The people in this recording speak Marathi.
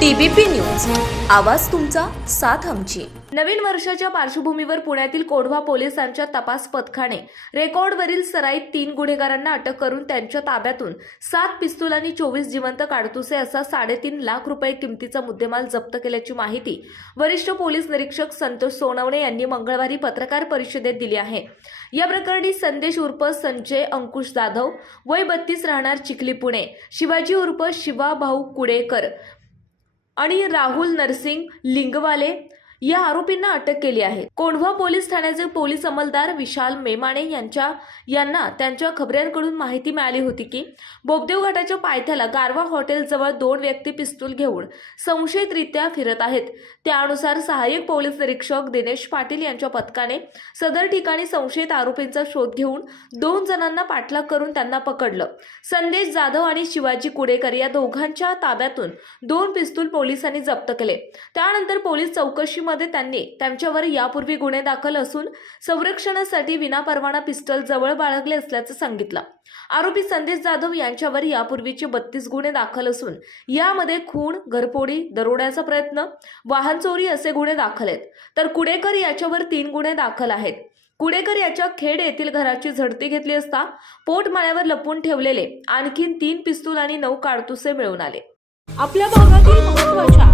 TBP news. आवाज तुमचा साथ आमची. नवीन वर्षाच्या पार्श्वभूमीवर पुण्यातील कोढवा पोलिसांच्या तपास पथकाने रेकॉर्डवरील सराईत तीन गुन्हेगारांना अटक करून त्यांच्या ताब्यातून सात पिस्तूल आणि चोवीस जिवंत काडतुसे असा साडेतीन लाख रुपये किमतीचा मुद्देमाल जप्त केल्याची माहिती वरिष्ठ पोलीस निरीक्षक संतोष सोनवणे यांनी मंगळवारी पत्रकार परिषदेत दिली आहे. या प्रकरणी संदेश उर्फ संजय अंकुश जाधव वय बत्तीस राहणार चिखली पुणे शिवाजी उर्फ शिवा भाऊ कुडेकर आणि राहुल नरसिंग लिंगवाले या आरोपींना अटक केली आहे. कोंढवा पोलीस ठाण्याचे पोलीस अंमलदार विशाल मेमाणे यांच्या यांना त्यांच्या खबऱ्यांकडून माहिती मिळाली होती की बोगदेव घाटाच्या पायथ्याला गारवा हॉटेलजवळ दोन व्यक्ती पिस्तूल घेऊन संशयितरित्या फिरत आहेत. त्यानुसार सहाय्यक पोलीस निरीक्षक दिनेश पाटील यांच्या पथकाने सदर ठिकाणी संशयित आरोपींचा शोध घेऊन दोन जणांना पाठलाग करून त्यांना पकडलं. संदेश जाधव आणि शिवाजी कुडेकर या दोघांच्या ताब्यातून दोन पिस्तूल पोलिसांनी जप्त केले. त्यानंतर पोलीस चौकशी चौकशीमध्ये त्यांनी त्यांच्यावर यापूर्वी गुन्हे दाखल असून संरक्षणासाठी विनापरवाना पिस्टल जवळ बाळगले असल्याचं सांगितलं. आरोपी संदेश जाधव यांच्यावर यापूर्वीचे बत्तीस गुन्हे दाखल असून यामध्ये खून घरफोडी दरोड्याचा प्रयत्न वाहन चोरी असे गुन्हे दाखल आहेत. तर कुडेकर याच्यावर तीन गुन्हे दाखल आहेत. कुडेकर याच्या खेड येथील घराची झडती घेतली असता पोटमाळ्यावर लपून ठेवलेले आणखीन तीन पिस्तूल आणि नऊ काडतुसे मिळून आले. आपल्या भागातील महत्त्वाच्या